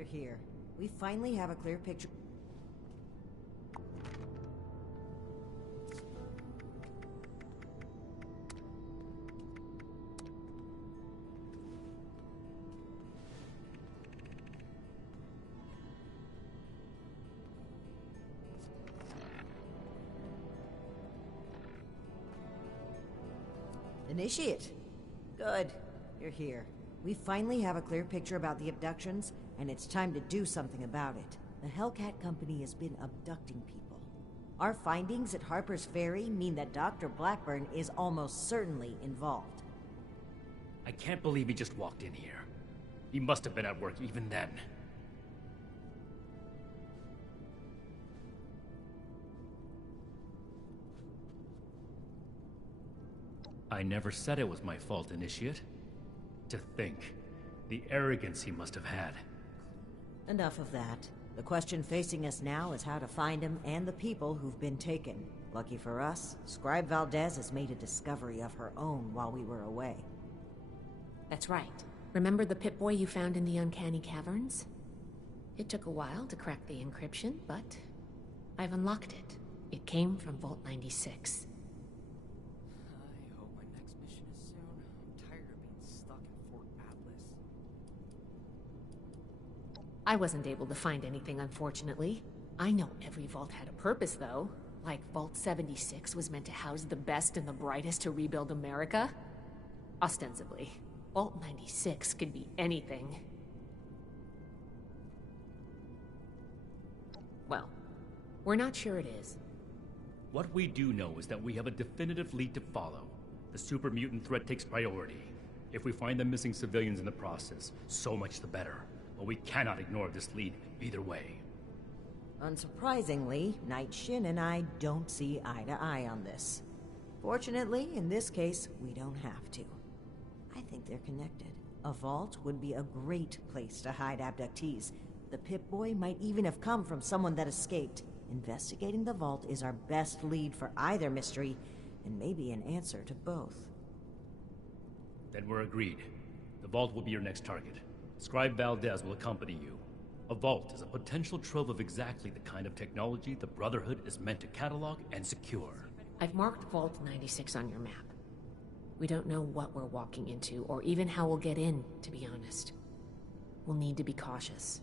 you're here. We finally have a clear picture. Initiate. Good. You're here. We finally have a clear picture about the abductions, and it's time to do something about it. The Hellcat Company has been abducting people. Our findings at Harper's Ferry mean that Dr. Blackburn is almost certainly involved. I can't believe he just walked in here. He must have been at work even then. I never said it was my fault, Initiate. To think, the arrogance he must have had. Enough of that. The question facing us now is how to find him and the people who've been taken. Lucky for us, Scribe Valdez has made a discovery of her own while we were away. That's right. Remember the Pip-Boy you found in the Uncanny Caverns? It took a while to crack the encryption, but I've unlocked it. It came from Vault 96. I hope my next mission is soon. I'm tired of being stuck in Fort Atlas. I wasn't able to find anything, unfortunately. I know every vault had a purpose, though. Like Vault 76 was meant to house the best and the brightest to rebuild America. Ostensibly. Vault 96 could be anything. Well, we're not sure it is. What we do know is that we have a definitive lead to follow. The super mutant threat takes priority. If we find the missing civilians in the process, so much the better. But we cannot ignore this lead either way. Unsurprisingly, Knight Shin and I don't see eye to eye on this. Fortunately, in this case, we don't have to. I think they're connected. A vault would be a great place to hide abductees. The Pip-Boy might even have come from someone that escaped. Investigating the vault is our best lead for either mystery, and maybe an answer to both. Then we're agreed. The vault will be your next target. Scribe Valdez will accompany you. A vault is a potential trove of exactly the kind of technology the Brotherhood is meant to catalog and secure. I've marked Vault 96 on your map. We don't know what we're walking into, or even how we'll get in, to be honest. We'll need to be cautious.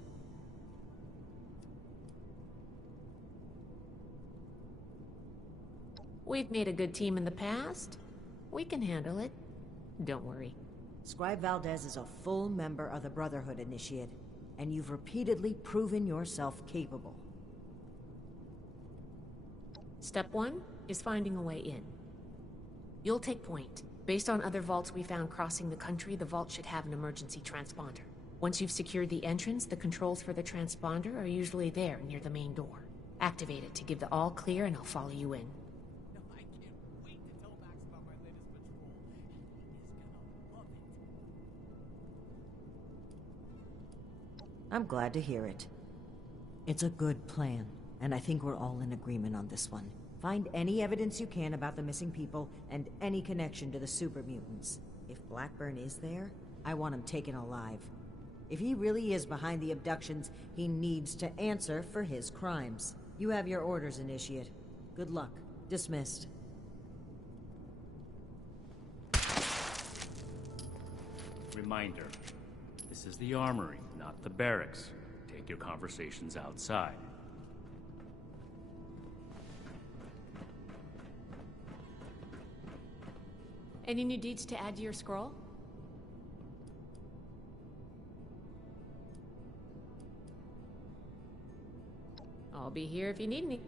We've made a good team in the past. We can handle it. Don't worry. Scribe Valdez is a full member of the Brotherhood, Initiate, and you've repeatedly proven yourself capable. Step 1 is finding a way in. You'll take point. Based on other vaults we found crossing the country, the vault should have an emergency transponder. Once you've secured the entrance, the controls for the transponder are usually there near the main door. Activate it to give the all clear and I'll follow you in. No, I can't wait to tell Max about my latest patrol. He's gonna love it. I'm glad to hear it. It's a good plan, and I think we're all in agreement on this one. Find any evidence you can about the missing people and any connection to the super mutants. If Blackburn is there, I want him taken alive. If he really is behind the abductions, he needs to answer for his crimes. You have your orders, Initiate. Good luck. Dismissed. Reminder, this is the armory, not the barracks. Take your conversations outside. Any new deeds to add to your scroll? I'll be here if you need me.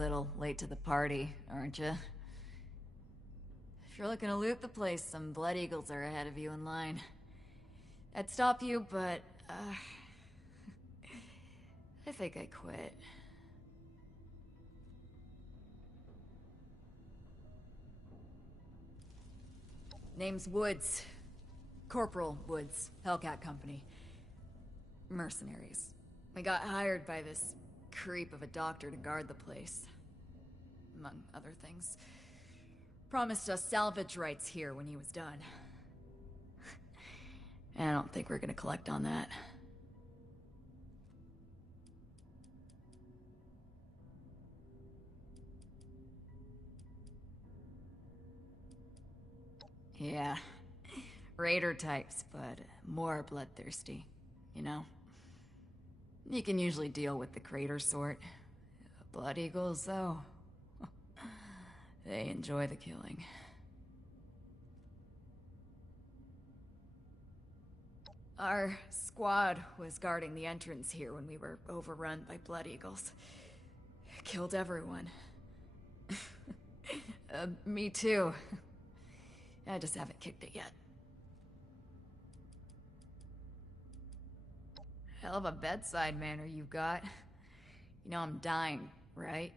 Little late to the party, aren't you? If you're looking to loot the place, some Blood Eagles are ahead of you in line. I'd stop you, but, I think I quit. Name's Woods. Corporal Woods, Hellcat Company. Mercenaries. We got hired by this creep of a doctor to guard the place. Among other things. Promised us salvage rights here when he was done. And I don't think we're gonna collect on that. Yeah. Raider types, but more bloodthirsty, you know? You can usually deal with the crater sort. Blood Eagles, though. They enjoy the killing. Our squad was guarding the entrance here when we were overrun by Blood Eagles. Killed everyone. Me too. I just haven't kicked it yet. Hell of a bedside manner you've got. You know I'm dying, right?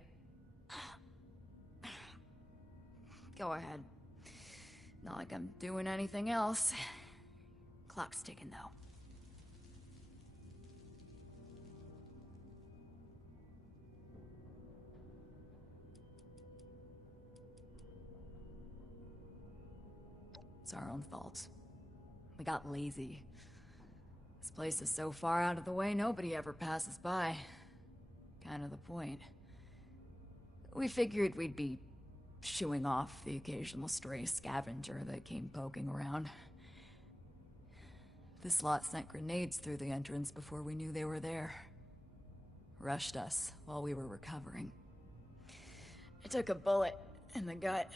Go ahead. Not like I'm doing anything else. Clock's ticking, though. It's our own fault. We got lazy. This place is so far out of the way, nobody ever passes by. Kind of the point. We figured we'd be shooing off the occasional stray scavenger that came poking around. This lot sent grenades through the entrance before we knew they were there. Rushed us while we were recovering. I took a bullet in the gut.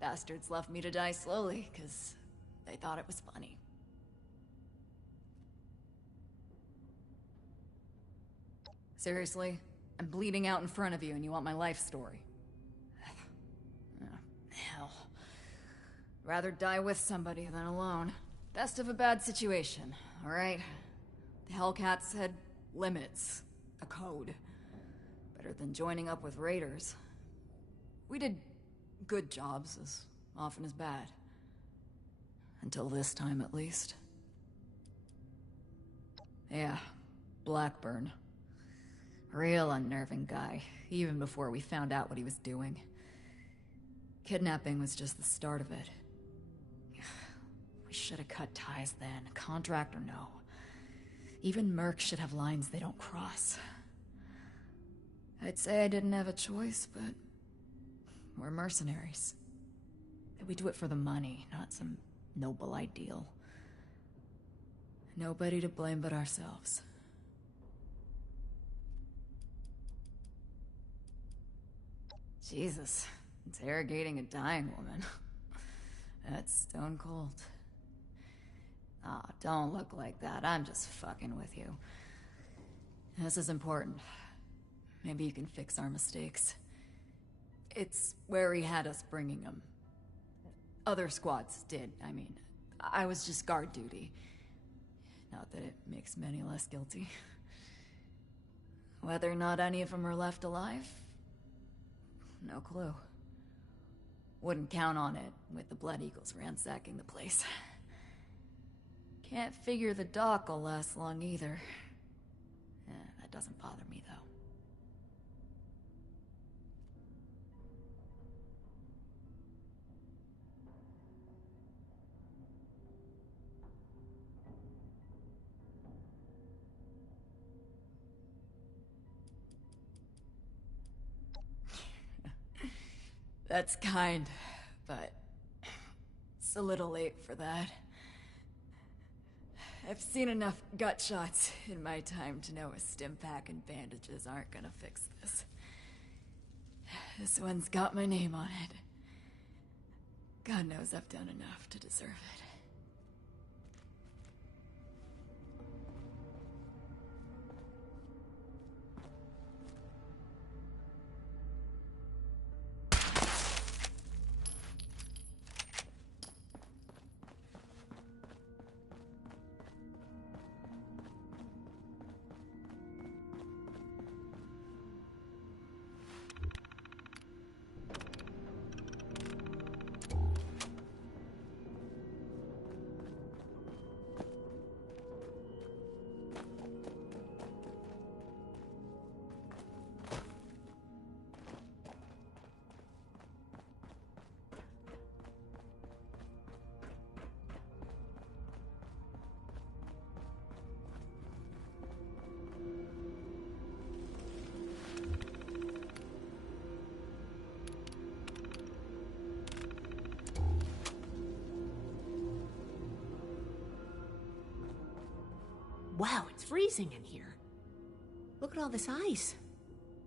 Bastards left me to die slowly, because they thought it was funny. Seriously? I'm bleeding out in front of you and you want my life story? Oh, hell. Rather die with somebody than alone. Best of a bad situation, alright? The Hellcats had limits. A code. Better than joining up with raiders. We did good jobs as often as bad. Until this time, at least. Yeah, Blackburn. Real unnerving guy, even before we found out what he was doing. Kidnapping was just the start of it. We should have cut ties then, contract or no. Even mercs should have lines they don't cross. I'd say I didn't have a choice, but we're mercenaries. We do it for the money, not some noble ideal. Nobody to blame but ourselves. Jesus, interrogating a dying woman. That's stone cold. Ah, don't look like that. I'm just fucking with you. This is important. Maybe you can fix our mistakes. It's where he had us bringing him. Other squads did, I mean. I was just guard duty. Not that it makes me any less guilty. Whether or not any of them are left alive? No clue. Wouldn't count on it, with the Blood Eagles ransacking the place. Can't figure the dock will last long either. That doesn't bother me, though. That's kind, but it's a little late for that. I've seen enough gut shots in my time to know a stim pack and bandages aren't gonna fix this. This one's got my name on it. God knows I've done enough to deserve it. Wow, it's freezing in here. Look at all this ice.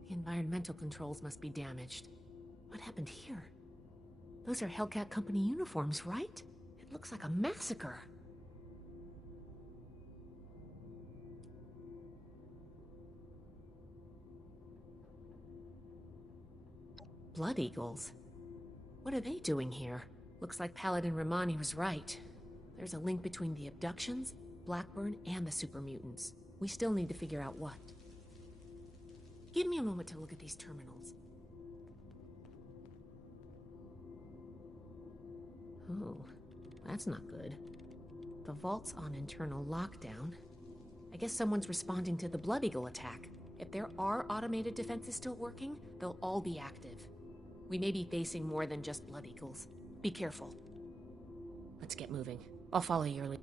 The environmental controls must be damaged. What happened here? Those are Hellcat Company uniforms, right? It looks like a massacre. Blood Eagles? What are they doing here? Looks like Paladin Romani was right. There's a link between the abductions, Blackburn, and the super mutants. We still need to figure out what. Give me a moment to look at these terminals. Oh, that's not good. The vault's on internal lockdown. I guess someone's responding to the Blood Eagle attack. If there are automated defenses still working, they'll all be active. We may be facing more than just Blood Eagles. Be careful. Let's get moving. I'll follow your lead.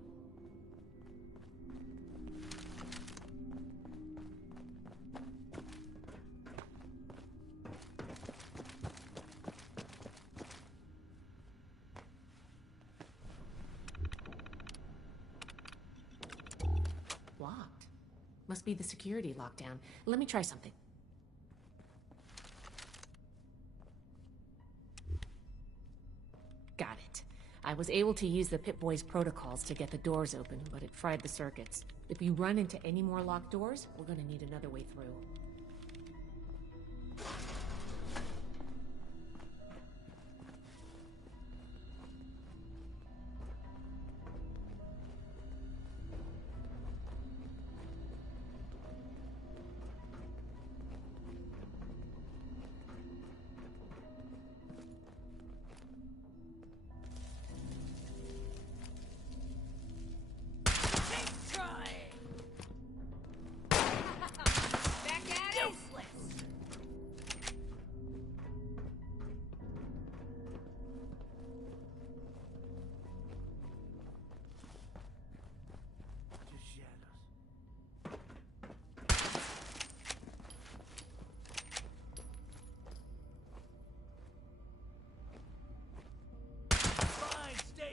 Locked. Must be the security lockdown. Let me try something. Got it. I was able to use the Pip-Boy's protocols to get the doors open, but it fried the circuits. If we run into any more locked doors, we're gonna need another way through.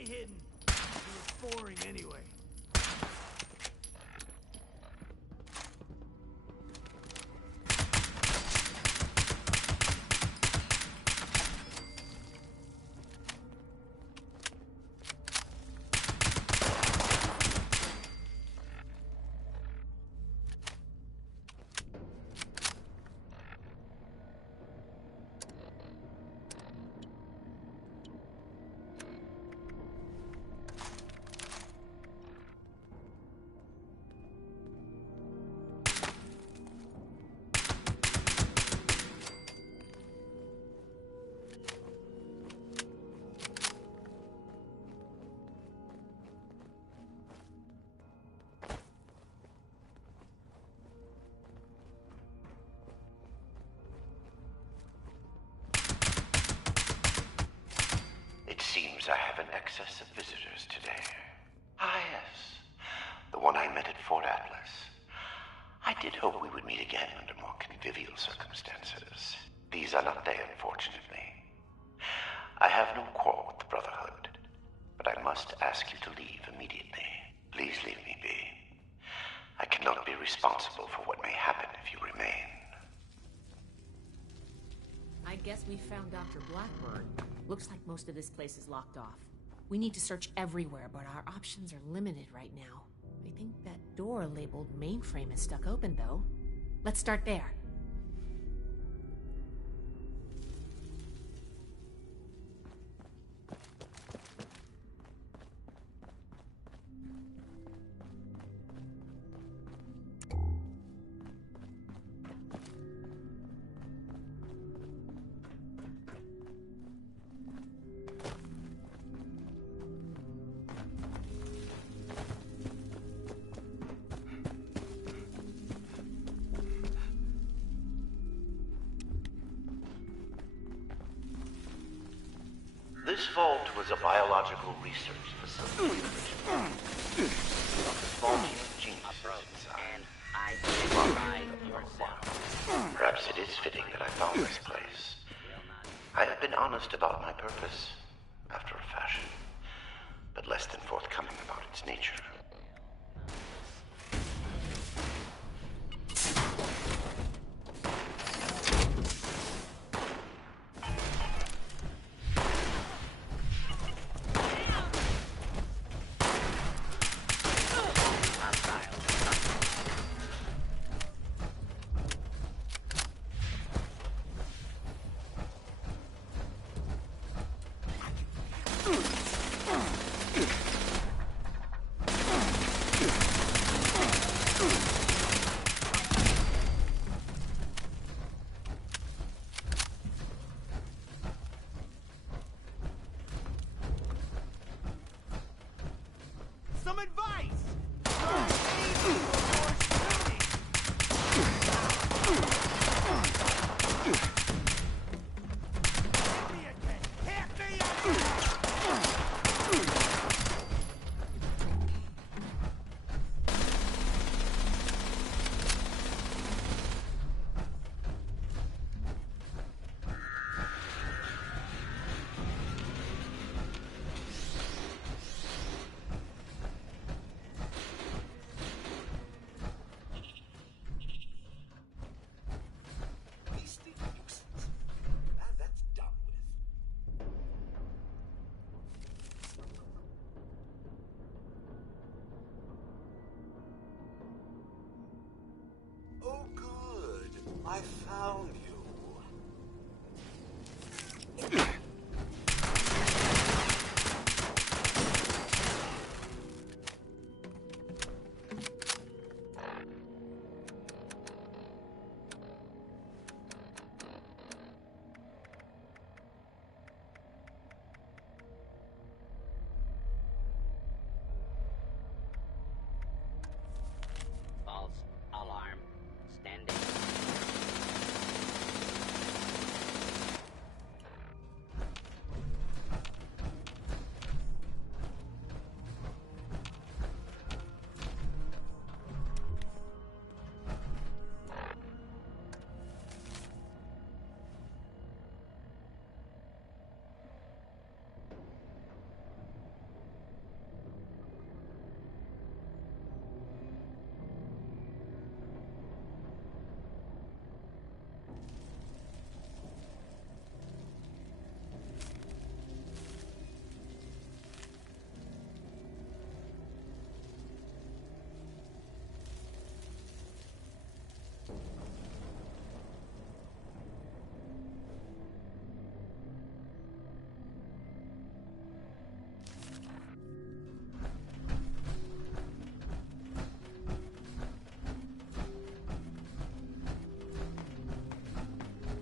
Hidden. It was boring anyway. I have an excess of visitors today. Ah, yes. The one I met at Fort Atlas. I did hope we would meet again under more convivial circumstances. These are not they, unfortunately. I have no quarrel with the Brotherhood, but I must ask you to leave immediately. Please leave me be. I cannot be responsible for what may happen if you remain. I guess we found Dr. Blackburn. Looks like most of this place is locked off. We need to search everywhere, but our options are limited right now. I think that door labeled mainframe is stuck open, though. Let's start there. This vault was a biological research facility. Vault geniuses inside. Perhaps it is fitting that I found this place. I have been honest about my purpose, after a fashion, but less than forthcoming about its nature. some advice! Try aiming before shooting! Hit me again! Hit me again! Beastly nuisance. That's done with. Oh, good. I found you. False alarm. Standing.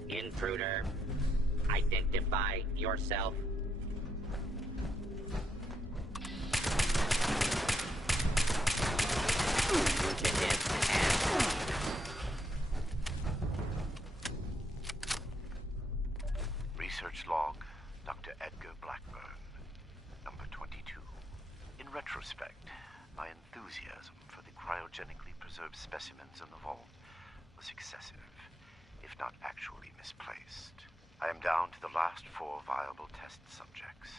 Intruder, identify yourself. Fugitive and Research log, Dr. Edgar Blackburn, number 22. In retrospect, my enthusiasm for the cryogenically preserved specimens in the vault was excessive, if not actually misplaced. I am down to the last 4 viable test subjects.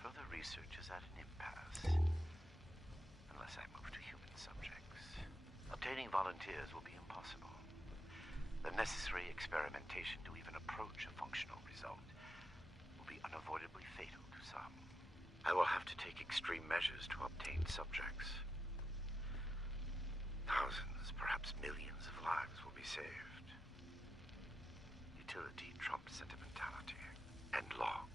Further research is at an impasse, unless I move to human subjects. Obtaining volunteers will be impossible. The necessary experimentation to even approach a functional result will be unavoidably fatal to some. I will have to take extreme measures to obtain subjects. Thousands, perhaps millions of lives will be saved. Utility trumps sentimentality. And log.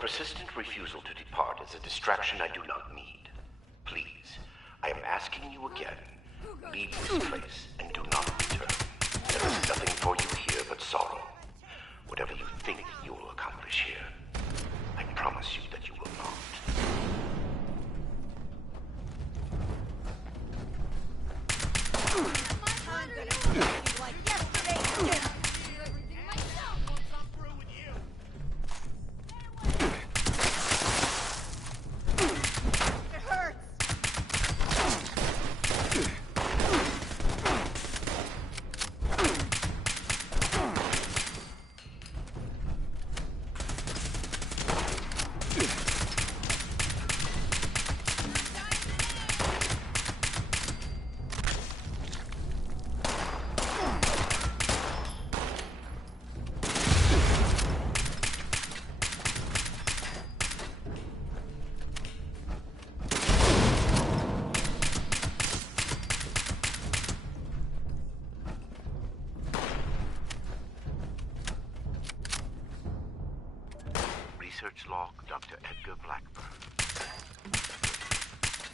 persistent refusal to depart is a distraction I do not need. Please, I am asking you again, leave this place and do not return. There is nothing for you here but sorrow. Whatever you think you will accomplish here, I promise you that you will not. Research log, Dr. Edgar Blackburn.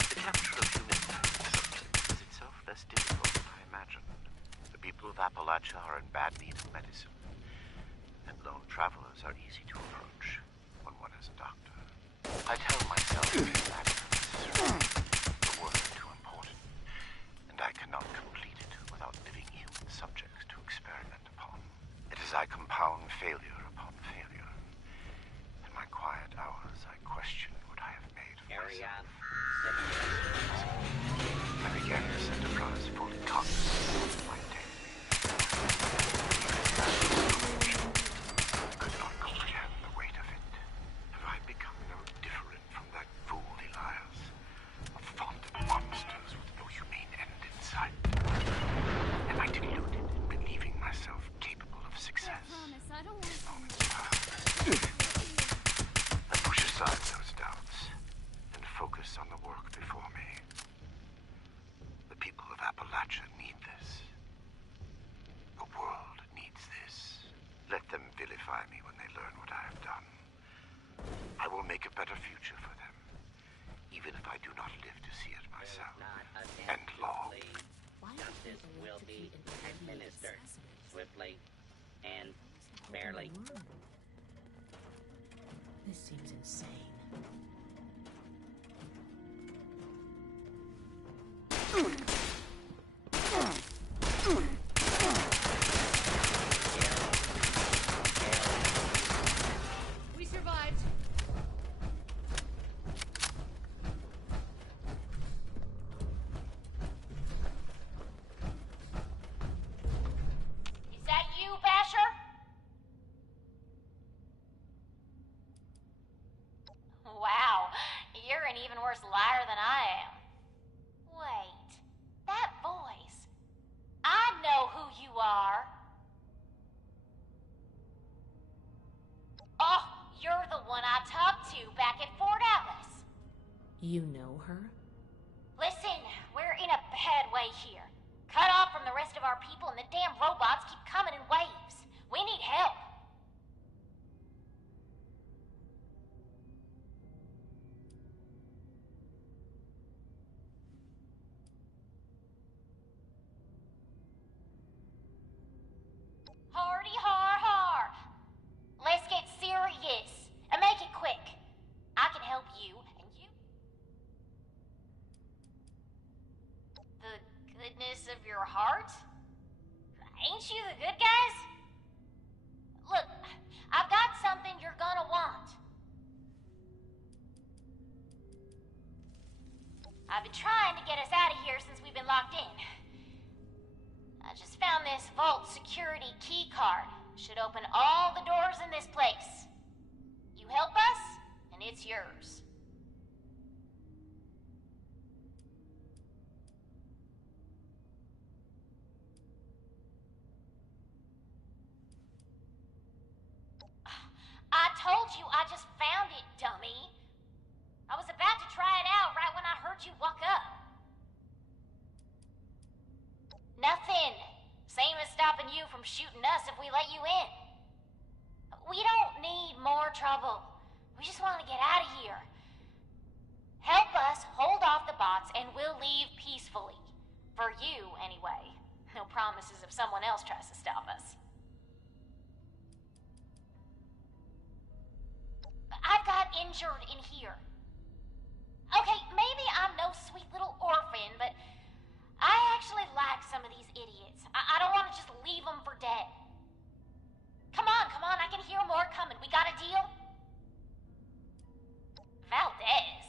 The capture of human subjects is itself less difficult than I imagined. The people of Appalachia are in bad need of medicine, and lone travelers are easy to approach when one is a doctor. I tell myself that the work is too important, and I cannot complete it without living human subjects to experiment upon. It is I compound failure upon failure. In my quiet hours, I question what I have made of myself. I began this enterprise fully cognizant of my daily. I could not comprehend the weight of it. Have I become no different from that fool Elias? A fond of monsters with no humane end in sight. Am I deluded in believing myself capable of success? I don't want Moments pass. I push aside those doubts and focus on the work before me. The people of Appalachia need this. The world needs this. Let them vilify me when they learn what I have done. I will make a better future for them, even if I do not live to see it myself. And long. Justice will be administered swiftly and fairly. This seems insane. We survived. Is that you, Basher? Wow, you're an even worse liar than I am. Wait, that voice. I know who you are. Oh, you're the one I talked to back at Fort Atlas. You know her? Listen, we're in a bad way here. Cut off from the rest of our people and the damn robots keep coming in waves. We need help. Hardy har har. Let's get serious and make it quick. I can help you, and you... The goodness of your heart? Ain't you the good guys? Look, I've got something you're gonna want. I've been trying to get us out of here since we've been locked in. I just found this vault security key card. Should open all the doors in this place. You help us, and it's yours. I told you I just found it, dummy. I was about to try it out right when I heard you walk up. Nothing. Same as stopping you from shooting us if we let you in. We don't need more trouble. We just want to get out of here. Help us hold off the bots and we'll leave peacefully. For you, anyway. No promises if someone else tries to stop us. I've got injured in here. Okay, maybe I'm no sweet little orphan, but I actually like some of these idiots. I don't want to just leave them for dead. Come on, I can hear more coming. We got a deal? Valdez,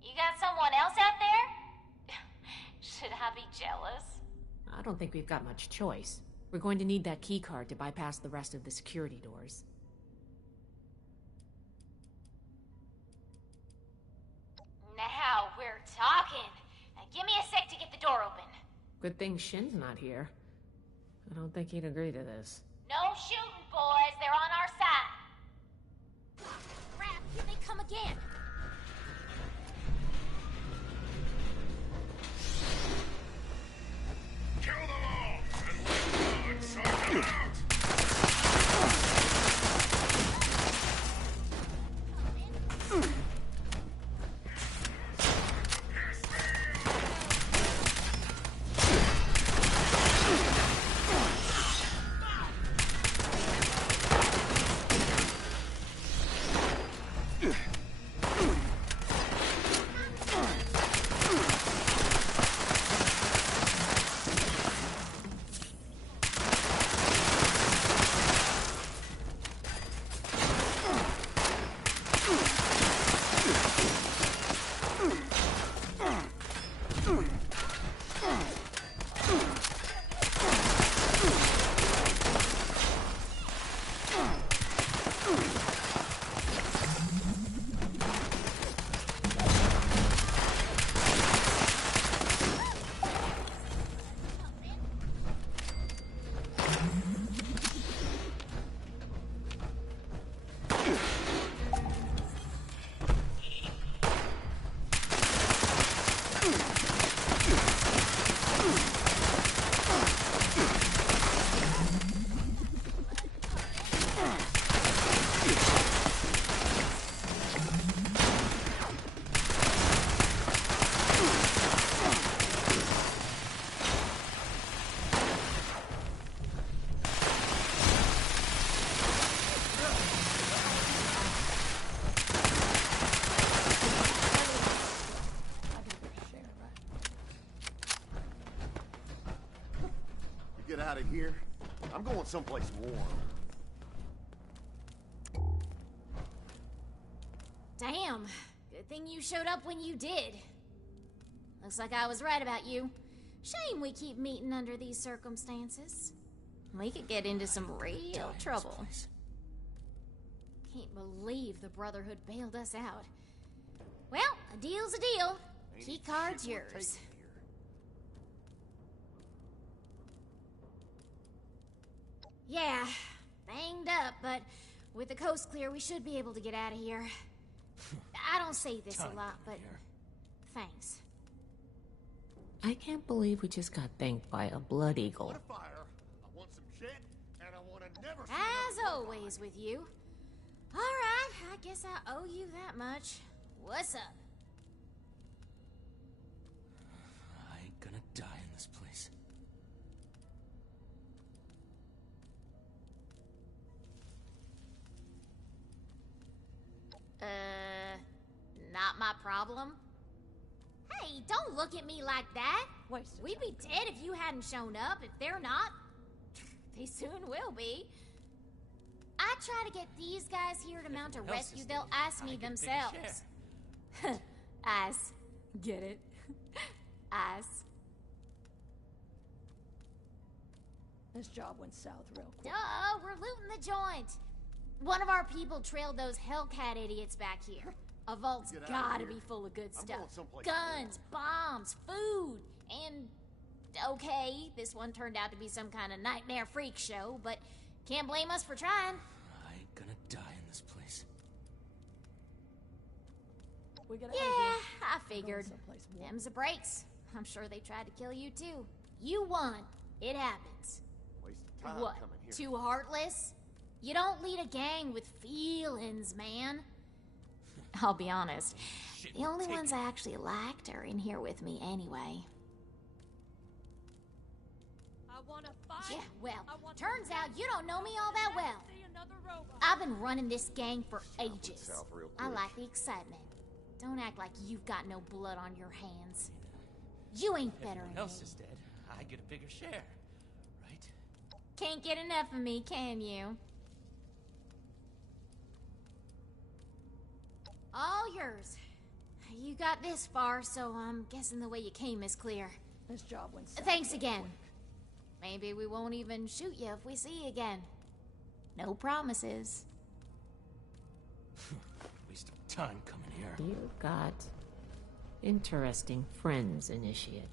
you got someone else out there? Should I be jealous? I don't think we've got much choice. We're going to need that key card to bypass the rest of the security doors. Now we're talking. Now give me a sec to get the door open. Good thing Shin's not here. I don't think he'd agree to this. No shooting, boys. They're on our side. Crap, here they come again. Kill them all, and let God sort them out! Get out of here. I'm going someplace warm. Damn. Good thing you showed up when you did. Looks like I was right about you. Shame we keep meeting under these circumstances. We could get into some real trouble. Can't believe the Brotherhood bailed us out. Well, a deal's a deal. Key card's yours. Yeah, banged up, but with the coast clear, we should be able to get out of here. I don't say this a lot, but thanks. I can't believe we just got thanked by a blood eagle. What a fire. I want some shit, and I want to never see As always with you. All right, I guess I owe you that much. What's up? I ain't gonna die in this place. Not my problem. Hey, don't look at me like that. We'd be dead if you hadn't shown up. If they're not, they soon will be. I try to get these guys here to mount a rescue, they'll ask me themselves. Ass. Get it? Ass. This job went south real quick. Duh, we're looting the joint. One of our people trailed those Hellcat idiots back here. A vault's gotta be full of good stuff. Guns, bombs, food, and... Okay, this one turned out to be some kind of nightmare freak show, but can't blame us for trying. I ain't gonna die in this place. Yeah, I figured. Them's the breaks. I'm sure they tried to kill you too. You won. It happens. Waste of time What? coming here. Too heartless? You don't lead a gang with feelings, man. I'll be honest. The only ones I actually liked are in here with me anyway. I wanna fight. Yeah, well, turns out you don't know me all that well. I've been running this gang for ages. I like the excitement. Don't act like you've got no blood on your hands. You ain't better than me. Else is dead. I get a bigger share, right? Can't get enough of me, can you? All yours. You got this far, so I'm guessing the way you came is clear. This job went south. Thanks again. Maybe we won't even shoot you if we see you again. No promises. Waste of time coming here. You got interesting friends, Initiate.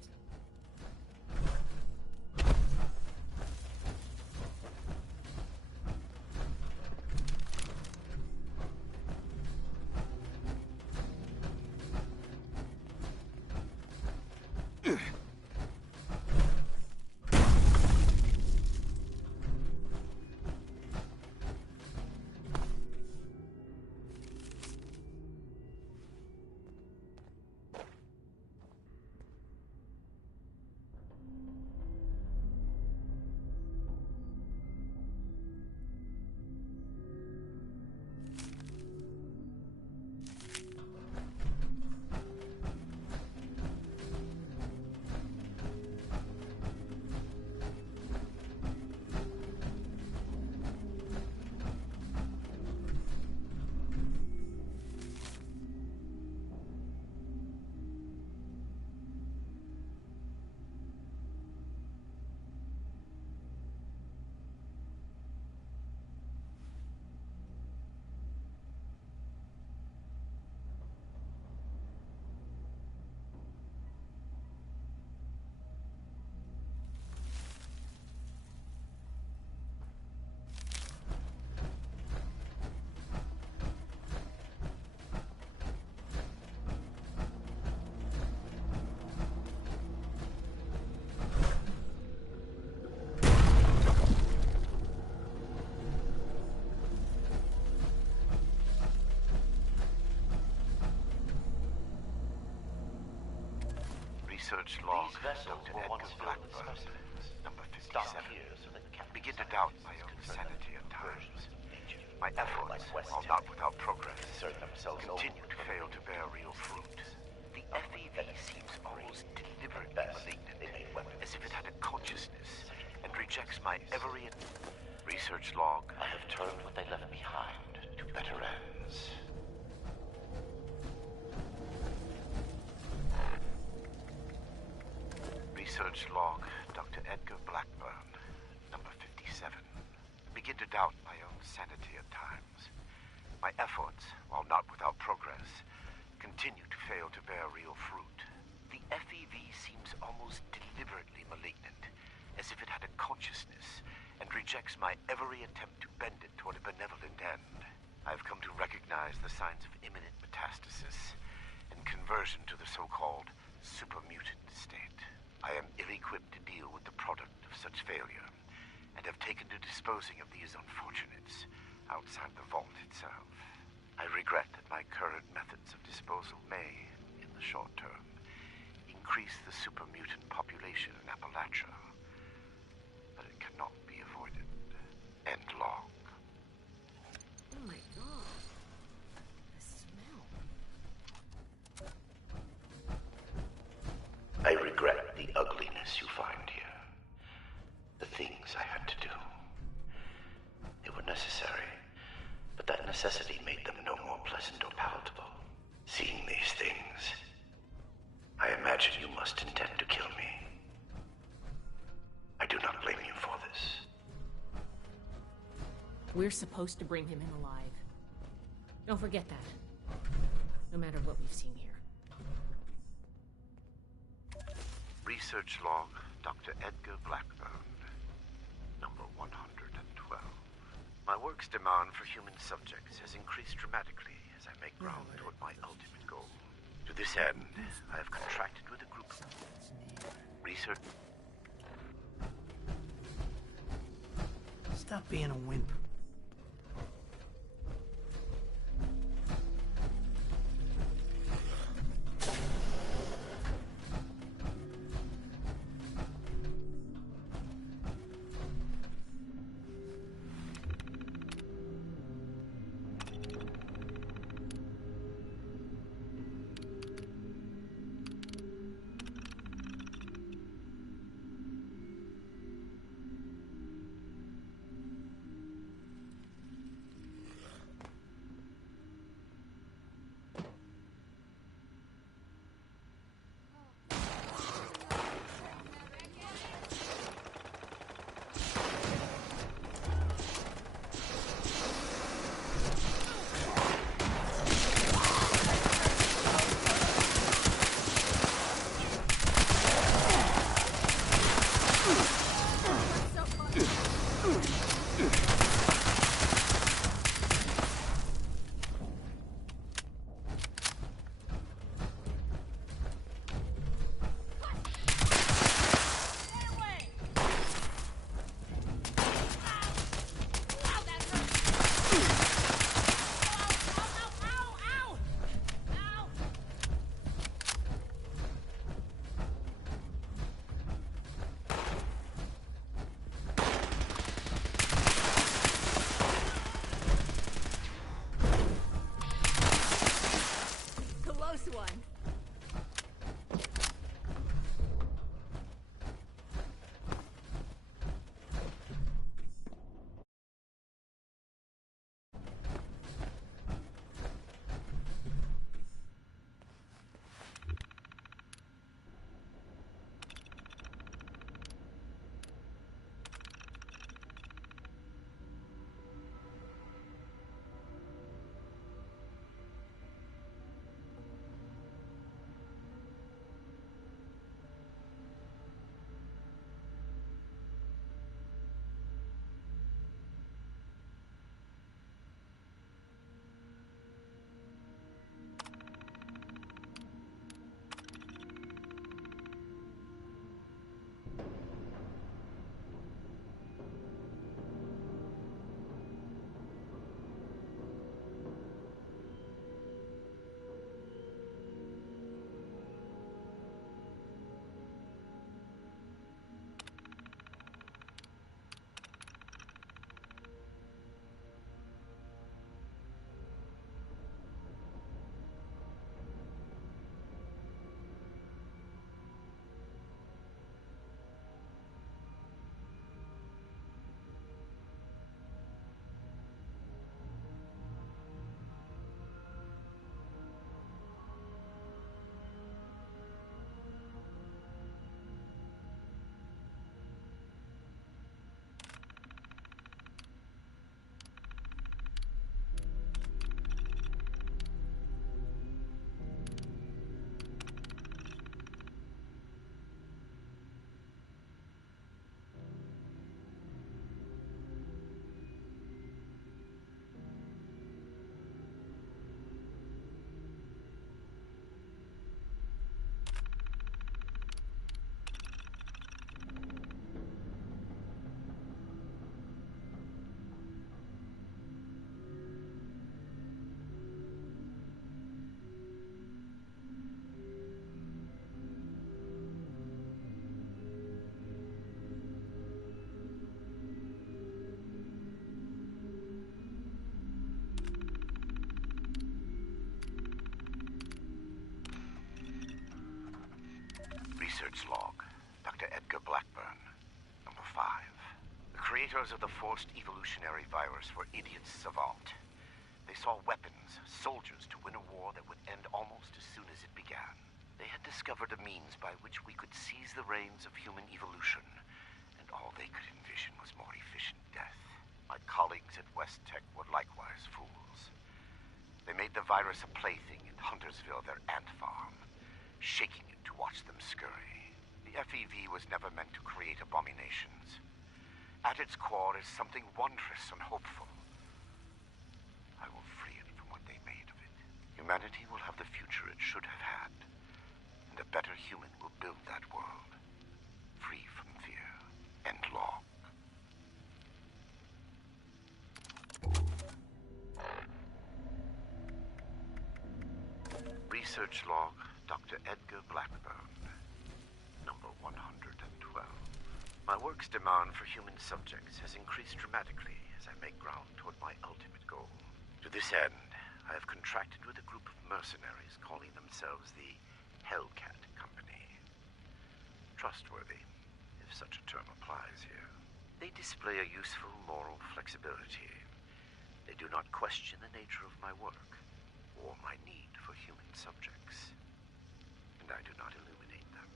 Research log, Dr. Edgar Blackburn, number 57. Begin to doubt my own sanity at times. My efforts, while not without progress, continue to fail to bear real fruit. The FEV seems almost deliberately malignant, as if it had a consciousness, and rejects my every... Research log, I have turned what they left behind to better ends. Research log, Dr. Edgar Blackburn, number 57. Begin to doubt my own sanity at times. My efforts, while not without progress, continue to fail to bear real fruit. The FEV seems almost deliberately malignant, as if it had a consciousness, and rejects my every attempt to bend it toward a benevolent end. I've come to recognize the signs of imminent metastasis and conversion to the so-called supermutant state. I am ill-equipped to deal with the product of such failure, and have taken to disposing of these unfortunates outside the vault itself. I regret that my current methods of disposal may, in the short term, increase the supermutant population in Appalachia, but it cannot be avoided. End log. Oh my god. The smell. I regret the ugliness you find here. The things I had to do. They were necessary, but that necessity made them no more pleasant or palatable. Seeing these things, I imagine you must intend to kill me. I do not blame you for this. We're supposed to bring him in alive. Don't forget that. No matter what we've seen here. Research log, Dr. Edgar Blackburn, number 112. My work's demand for human subjects has increased dramatically as I make ground toward my ultimate goal. To this end, I have contracted with a group of research... Stop being a wimp. Research log, Dr. Edgar Blackburn, number 5. The creators of the forced evolutionary virus were idiots savant. They saw weapons, soldiers to win a war that would end almost as soon as it began. They had discovered a means by which we could seize the reins of human evolution, and all they could envision was more efficient death. My colleagues at West Tech were likewise fools. They made the virus a plaything in Huntersville, their ant farm, shaking it to watch them scurry. The FEV was never meant to create abominations. At its core is something wondrous and hopeful. I will free it from what they made of it. Humanity will have the future it should have had, and a better human will build that world, free from fear and law. Research log, Dr. Edgar Blackburn, number 112. My work's demand for human subjects has increased dramatically as I make ground toward my ultimate goal. To this end, I have contracted with a group of mercenaries calling themselves the Hellcat Company. Trustworthy, if such a term applies here. They display a useful moral flexibility. They do not question the nature of my work or my need for human subjects. And I do not illuminate them.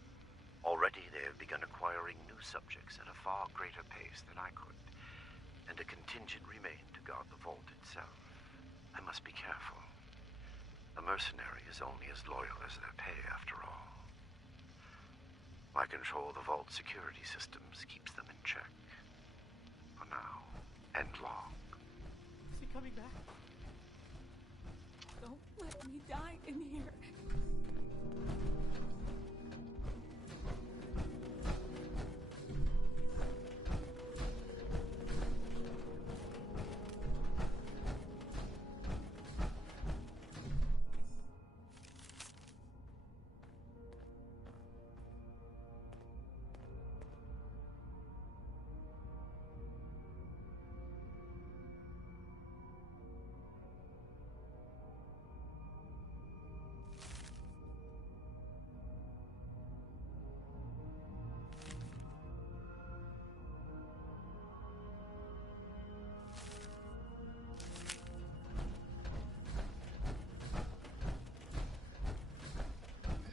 Already they have begun acquiring new subjects at a far greater pace than I could, and a contingent remained to guard the vault itself. I must be careful. A mercenary is only as loyal as their pay, after all. My control of the vault security systems keeps them in check. For now, and long. Is he coming back? Don't let me die in here.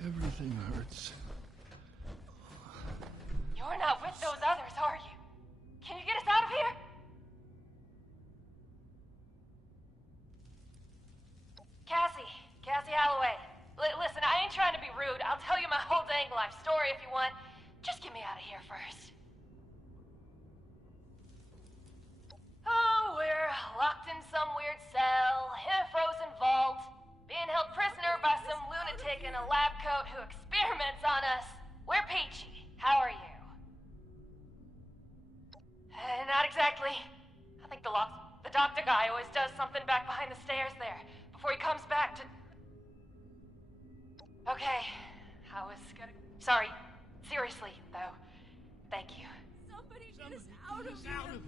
Everything hurts. You're not with those others, are you? Can you get us out of here? Cassie Holloway. Listen, I ain't trying to be rude. I'll tell you my whole dang life story if you want. Just get me out of here first. Oh, we're locked in some weird cell, in a frozen vault, being held prisoner by some lunatic in a lab coat who experiments on us. We're peachy. How are you? exactly. I think the doctor guy always does something back behind the stairs there, before he comes back to... Okay, I was gonna... Sorry. Seriously, though. Thank you. Somebody get us out of here!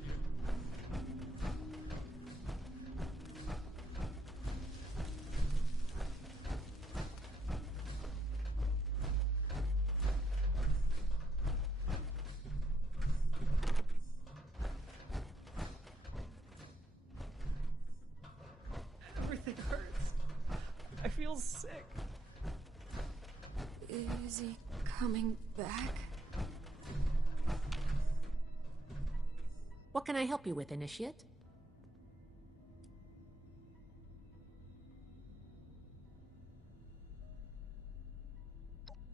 Everything hurts. I feel sick. Is he coming back? What can I help you with, Initiate?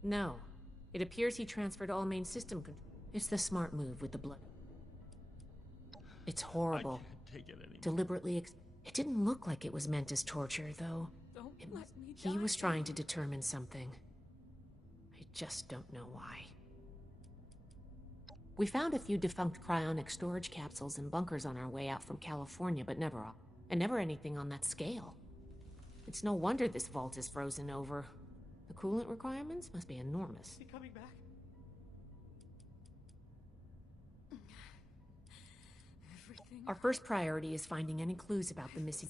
No. It appears he transferred all main system control. It's the smart move with the blood. It's horrible. I can't take it anymore. Deliberately It didn't look like it was meant as torture, though. Don't let me He die. was trying to determine something. I just don't know why. We found a few defunct cryonic storage capsules and bunkers on our way out from California, but never anything on that scale. It's no wonder this vault is frozen over. The coolant requirements must be enormous. Is he coming back? Everything Our first priority is finding any clues about the missing...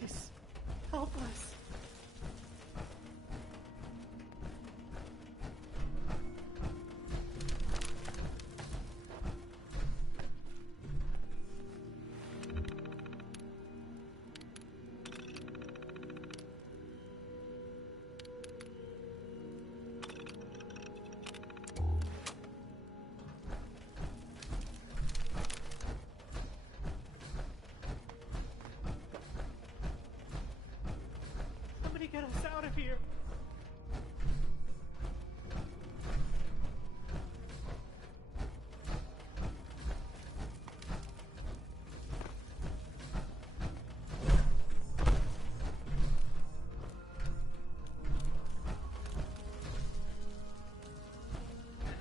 Please, help us. Somebody get us out of here.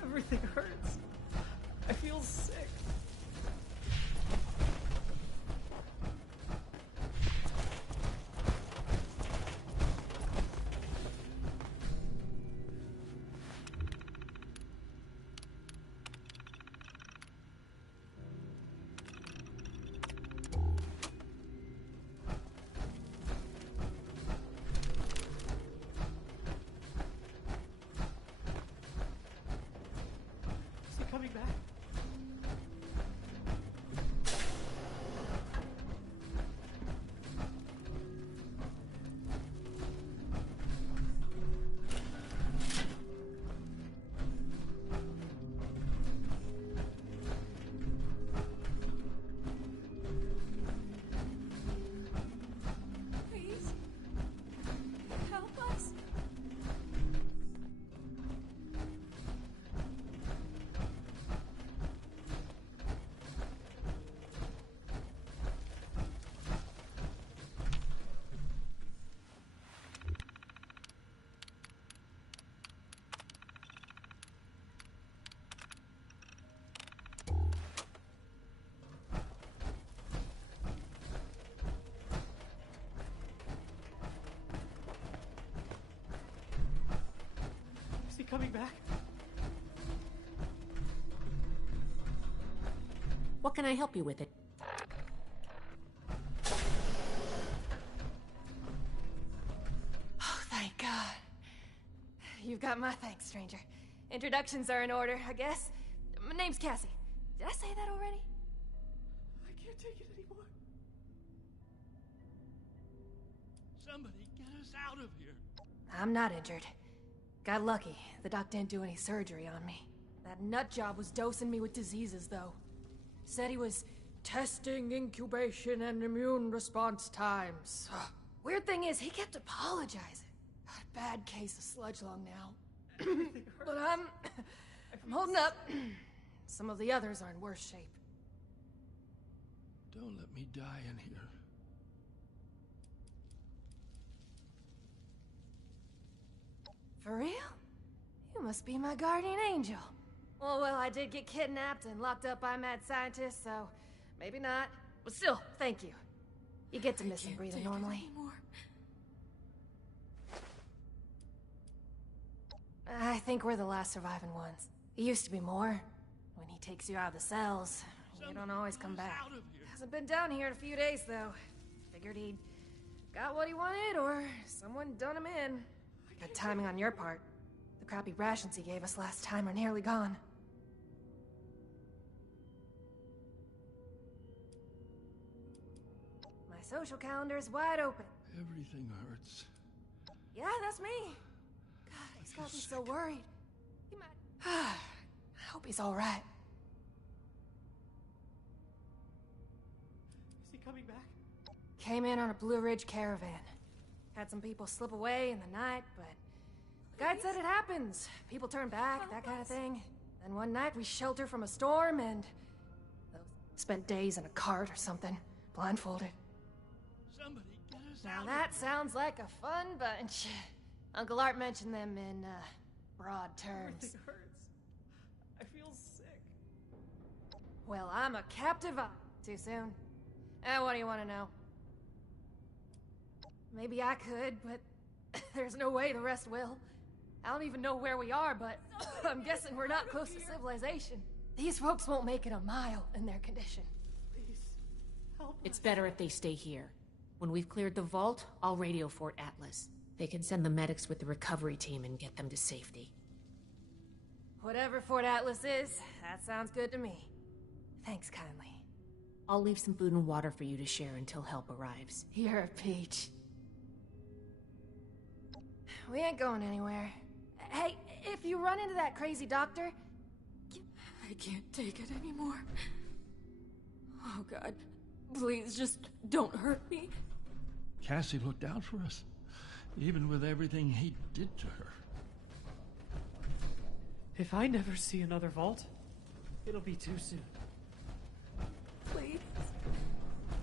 Everything hurts. I feel sick. Is he coming back? Please? Help us? Is he coming back? What can I help you with it? Oh, thank God. You've got my thanks, stranger. Introductions are in order, I guess. My name's Cassie. Did I say that already? I can't take it anymore. Somebody get us out of here. I'm not injured. Got lucky. The doc didn't do any surgery on me. That nut job was dosing me with diseases, though. Said he was Testing incubation and immune response times. Weird thing is, he kept apologizing. Got a bad case of sludge lung now. But I'm holding up. Some of the others are in worse shape. Don't let me die in here. For real? You must be my guardian angel. Well, I did get kidnapped and locked up by mad scientists, so maybe not. But still, thank you. You get to miss him breathing normally. I think we're the last surviving ones. It used to be more. When he takes you out of the cells, you don't always come back. Hasn't been down here in a few days, though. Figured he'd got what he wanted, or someone done him in. Good timing on your part. The crappy rations he gave us last time are nearly gone. My social calendar's wide open. Everything hurts. Yeah, that's me. God, he's got me so worried. He might... I hope he's all right. Is he coming back? Came in on a Blue Ridge caravan. Had some people slip away in the night, but... the guide said it happens. People turn back, that kind of thing. Then one night we sheltered from a storm and... spent days in a cart or something, blindfolded. Somebody get us Now out that sounds like a fun bunch. Uncle Art mentioned them in, broad terms. Everything hurts. I feel sick. Well, I'm a captive. Too soon? What do you want to know? Maybe I could, but there's no way the rest will. I don't even know where we are, but I'm guessing we're not close to civilization. These folks won't make it a mile in their condition. Please, help It's us. better if they stay here. When we've cleared the vault, I'll radio Fort Atlas. They can send the medics with the recovery team and get them to safety. Whatever Fort Atlas is, that sounds good to me. Thanks kindly. I'll leave some food and water for you to share until help arrives. You're a peach. We ain't going anywhere. Hey, if you run into that crazy doctor... I can't take it anymore. Oh God, please just don't hurt me. Cassie looked out for us, even with everything he did to her. If I never see another vault, it'll be too soon. Please,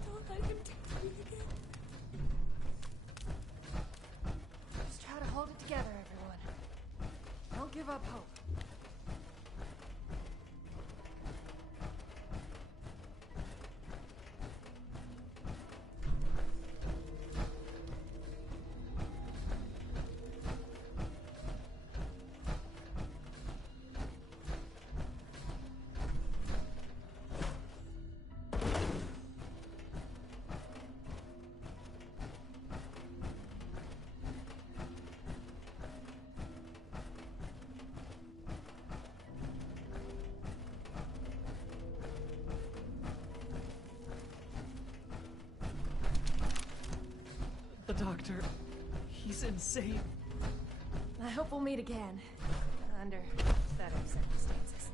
don't let him take me again. Just try to hold it together, everyone. Don't give up hope. The doctor, he's insane. I hope we'll meet again. Under better circumstances.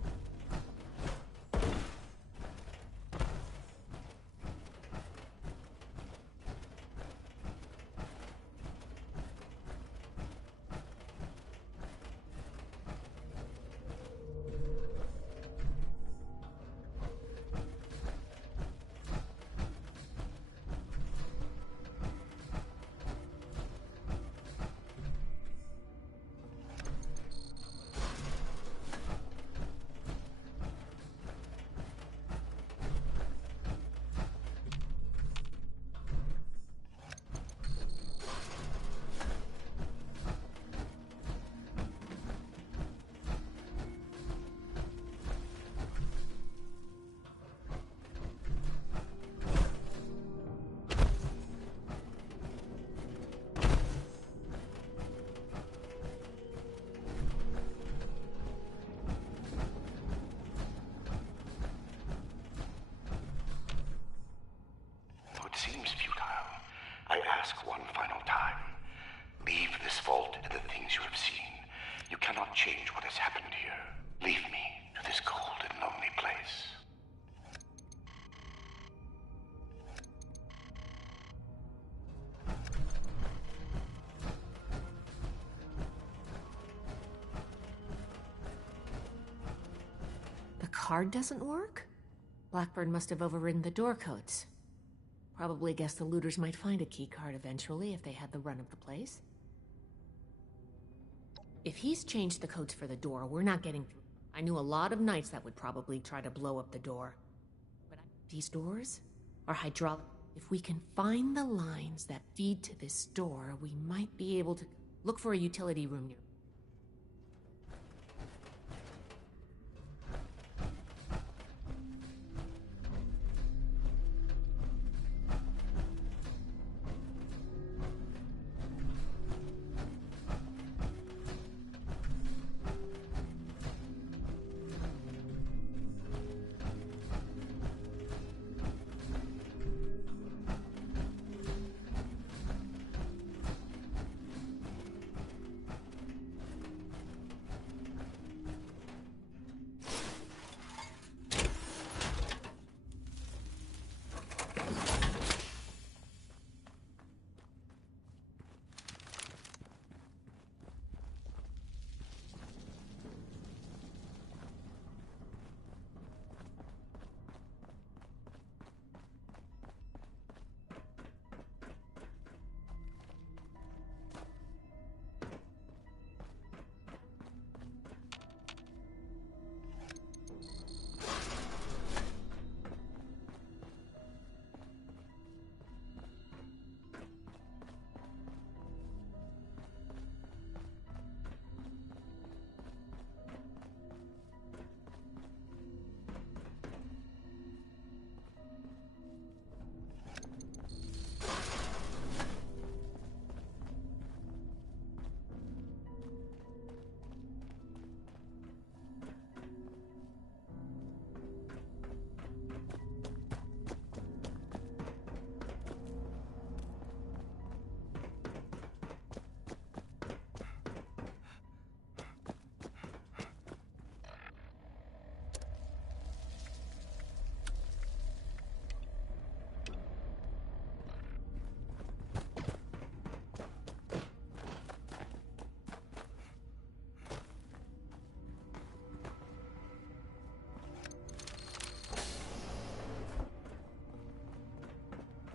card doesn't work? Blackburn must have overridden the door codes. Probably guessed the looters might find a key card eventually if they had the run of the place. If he's changed the codes for the door, we're not getting through. I knew a lot of knights that would probably try to blow up the door. But these doors are hydraulic. If we can find the lines that feed to this door, we might be able to look for a utility room near.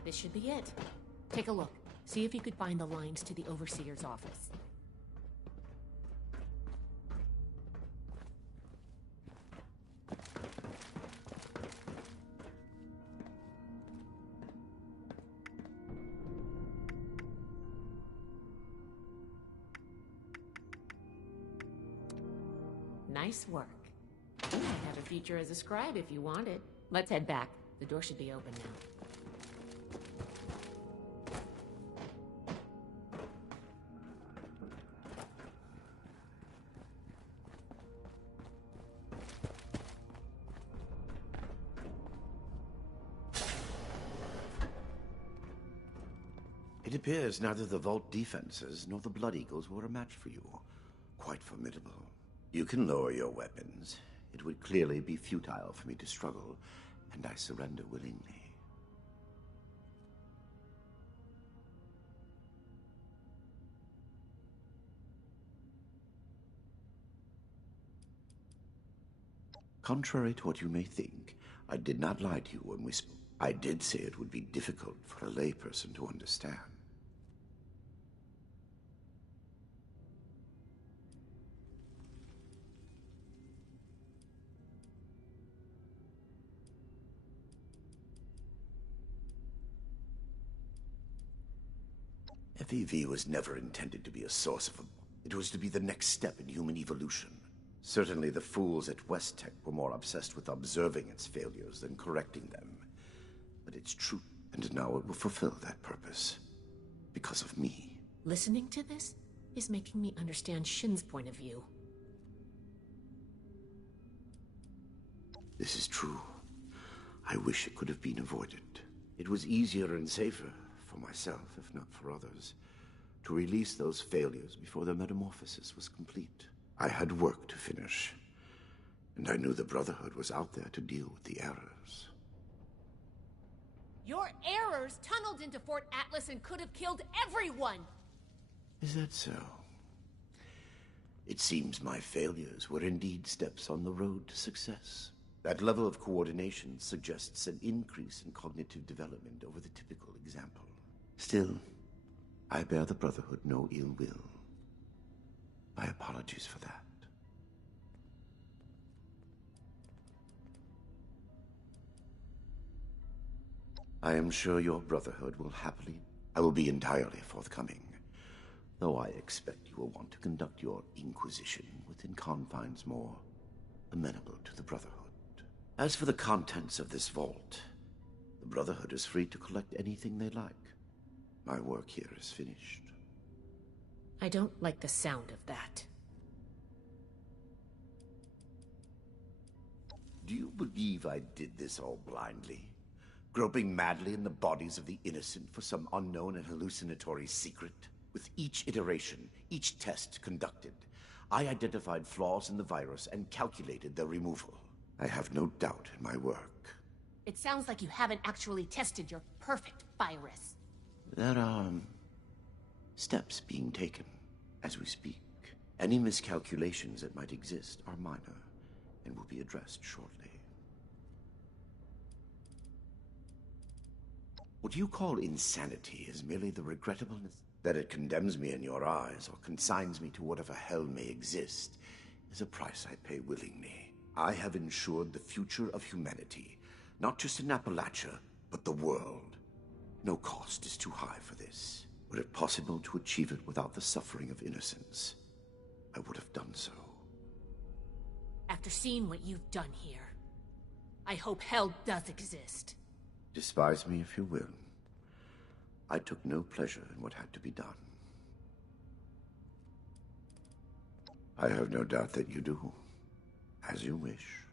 This should be it. Take a look. See if you could find the lines to the Overseer's office. Nice work. You might have a feature as a scribe if you want it. Let's head back. The door should be open now. It appears neither the Vault defenses nor the Blood Eagles were a match for you. Quite formidable. You can lower your weapons. It would clearly be futile for me to struggle, and I surrender willingly. Contrary to what you may think, I did not lie to you when we spoke. I did say it would be difficult for a layperson to understand. FEV was never intended to be a source of... It was to be the next step in human evolution. Certainly the fools at West Tech were more obsessed with observing its failures than correcting them. But it's true, and now it will fulfill that purpose. Because of me. Listening to this is making me understand Shin's point of view. This is true. I wish it could have been avoided. It was easier and safer, for myself, if not for others, to release those failures before their metamorphosis was complete. I had work to finish, and I knew the Brotherhood was out there to deal with the errors. Your errors tunneled into Fort Atlas and could have killed everyone! Is that so? It seems my failures were indeed steps on the road to success. That level of coordination suggests an increase in cognitive development over the typical example. Still, I bear the Brotherhood no ill will. My apologies for that. I am sure your Brotherhood will happily... I will be entirely forthcoming, though I expect you will want to conduct your Inquisition within confines more amenable to the Brotherhood. As for the contents of this vault, the Brotherhood is free to collect anything they like. My work here is finished. I don't like the sound of that. Do you believe I did this all blindly? Groping madly in the bodies of the innocent for some unknown and hallucinatory secret? With each iteration, each test conducted, I identified flaws in the virus and calculated their removal. I have no doubt in my work. It sounds like you haven't actually tested your perfect virus. There are steps being taken as we speak. Any miscalculations that might exist are minor and will be addressed shortly. What you call insanity is merely the regrettableness that it condemns me in your eyes or consigns me to whatever hell may exist is a price I pay willingly. I have ensured the future of humanity, not just in Appalachia, but the world. No cost is too high for this. Were it possible to achieve it without the suffering of innocence, I would have done so. After seeing what you've done here, I hope hell does exist. Despise me if you will. I took no pleasure in what had to be done. I have no doubt that you do. As you wish.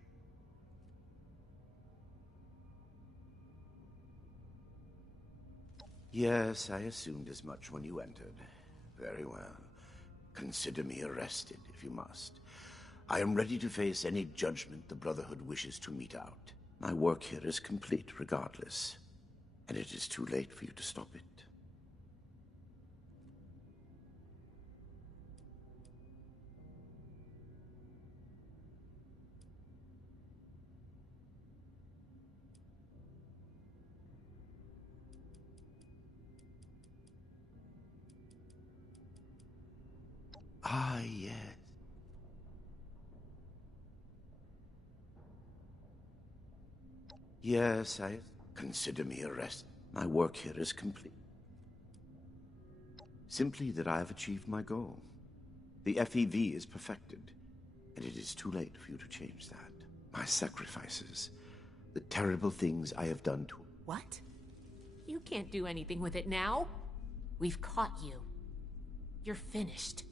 Yes, I assumed as much when you entered. Very well. Consider me arrested, if you must. I am ready to face any judgment the Brotherhood wishes to mete out. My work here is complete regardless, and it is too late for you to stop it. Ah, yes. Yes, I consider me arrested. My work here is complete. Simply that I have achieved my goal. The FEV is perfected, and it is too late for you to change that. My sacrifices, the terrible things I have done to... What? You can't do anything with it now. We've caught you. You're finished.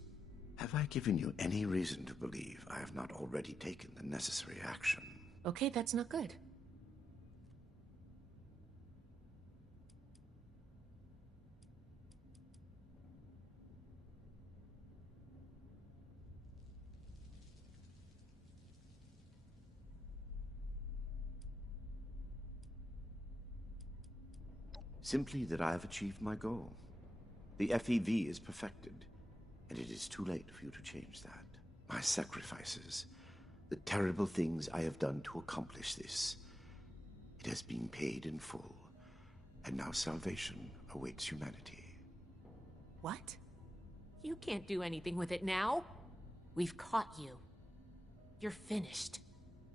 Have I given you any reason to believe I have not already taken the necessary action? Okay, that's not good. Simply that I have achieved my goal. The FEV is perfected, and it is too late for you to change that. My sacrifices, the terrible things I have done to accomplish this, it has been paid in full, and now salvation awaits humanity. What? You can't do anything with it now. We've caught you. You're finished.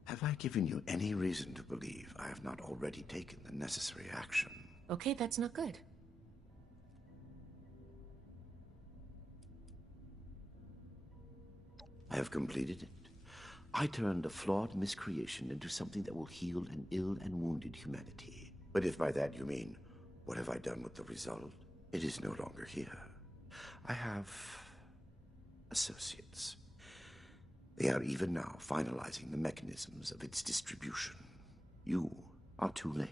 Have I given you any reason to believe I have not already taken the necessary action? Okay, that's not good. I have completed it. I turned a flawed miscreation into something that will heal an ill and wounded humanity. But if by that you mean, what have I done with the result? It is no longer here. I have associates. They are even now finalizing the mechanisms of its distribution. You are too late.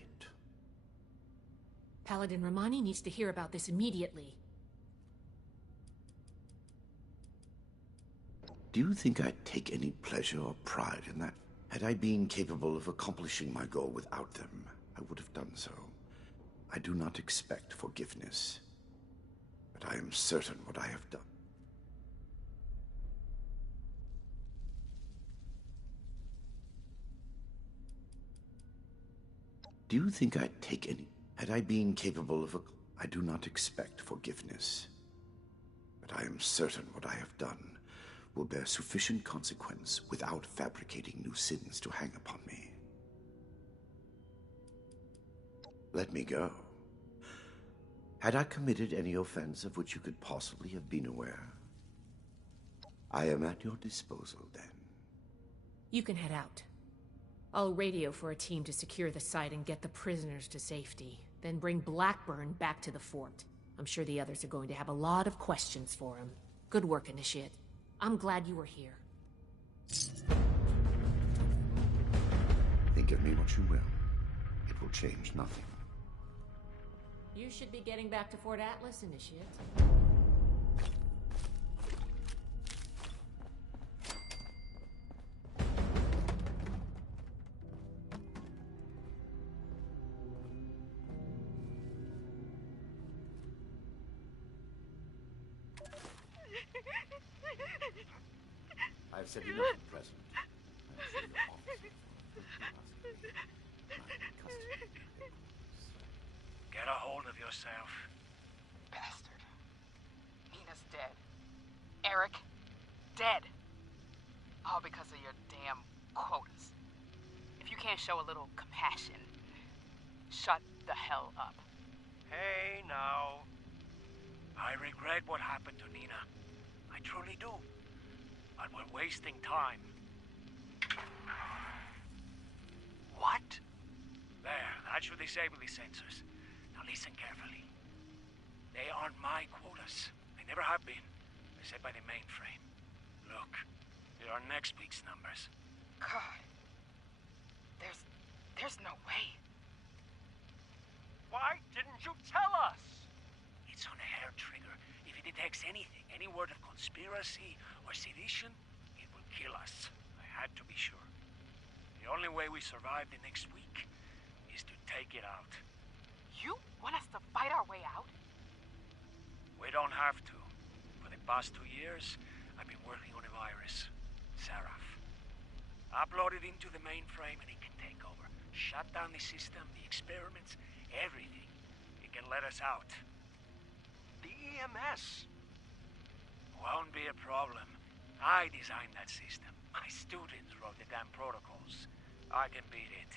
Paladin Romani needs to hear about this immediately. Do you think I'd take any pleasure or pride in that? Had I been capable of accomplishing my goal without them, I would have done so. I do not expect forgiveness, but I am certain what I have done. Do you think I'd take any? Had I been capable of I do not expect forgiveness. But I am certain what I have done will bear sufficient consequence without fabricating new sins to hang upon me. Let me go. Had I committed any offense of which you could possibly have been aware? I am at your disposal, then. You can head out. I'll radio for a team to secure the site and get the prisoners to safety. Then bring Blackburn back to the fort. I'm sure the others are going to have a lot of questions for him. Good work, Initiate. I'm glad you were here. Think of me what you will. It will change nothing. You should be getting back to Fort Atlas, Initiate. I've said enough at present. Get a hold of yourself. Bastard. Nina's dead. Eric, dead. All because of your damn quotas. If you can't show a little compassion, shut the hell up. Hey, now. I regret what happened to Nina. I truly do. But we're wasting time. What? There, that should disable the sensors. Now listen carefully. They aren't my quotas. They never have been. They're set by the mainframe. Look, they are next week's numbers. God. There's no way. Why didn't you tell us? It's on a hair trigger. If it detects anything, any word of conspiracy or sedition, it will kill us. I had to be sure. The only way we survive the next week is to take it out. You want us to fight our way out? We don't have to. For the past 2 years, I've been working on a virus, Seraph. Upload it into the mainframe and it can take over. Shut down the system, the experiments, everything. It can let us out. The EMS won't be a problem. I designed that system. My students wrote the damn protocols. I can beat it.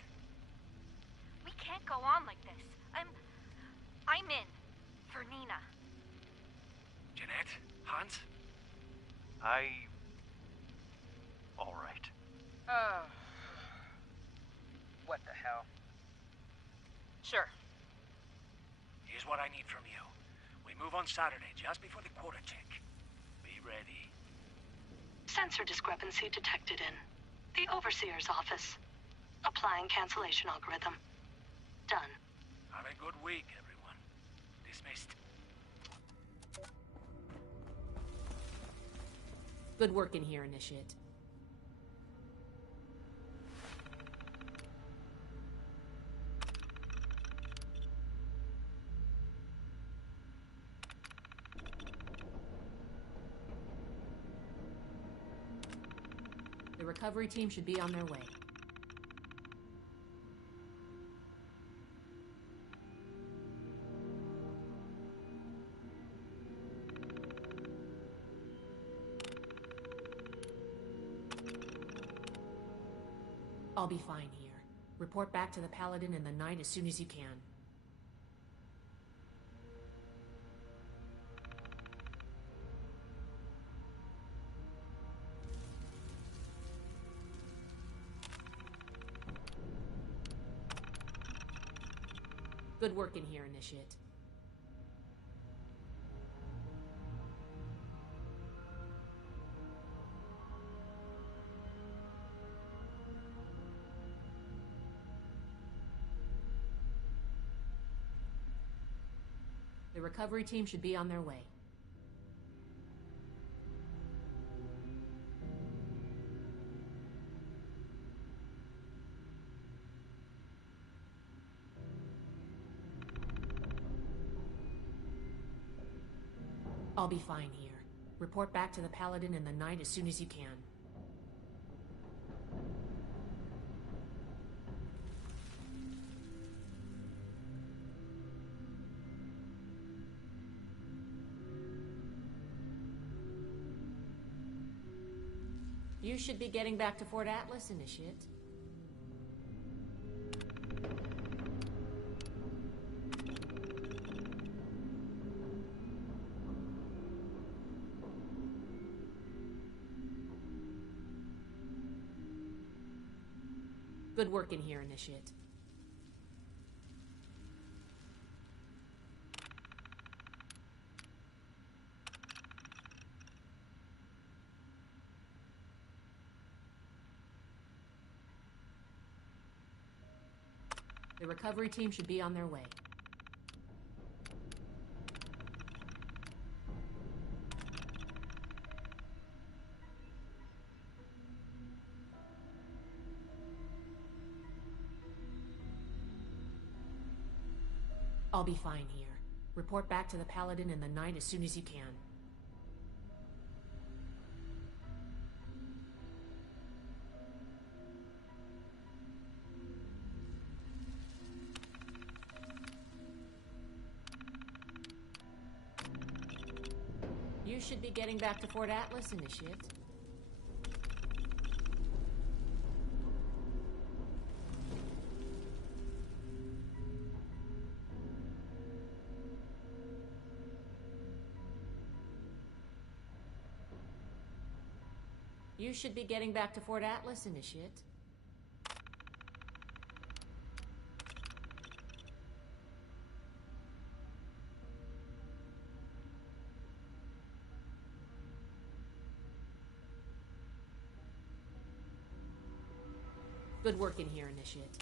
We can't go on like this. I'm in. For Nina. Jeanette? Hans? All right. What the hell? Sure. Here's what I need from you. We move on Saturday, just before the quota check. Be ready. Sensor discrepancy detected in the Overseer's office. Applying cancellation algorithm. Done. Have a good week, everyone. Dismissed. Good work in here, Initiate. The recovery team should be on their way. I'll be fine here. Report back to the Paladin in the night as soon as you can. Good work in here, Initiate. The recovery team should be on their way. I'll be fine here. Report back to the Paladin in the night as soon as you can. You should be getting back to Fort Atlas, Initiate. Good work in here, Initiate. The recovery team should be on their way. I'll be fine here. Report back to the Paladin in the night as soon as you can. You should be getting back to Fort Atlas, Initiate. You should be getting back to Fort Atlas, Initiate. Good work in here, Initiate.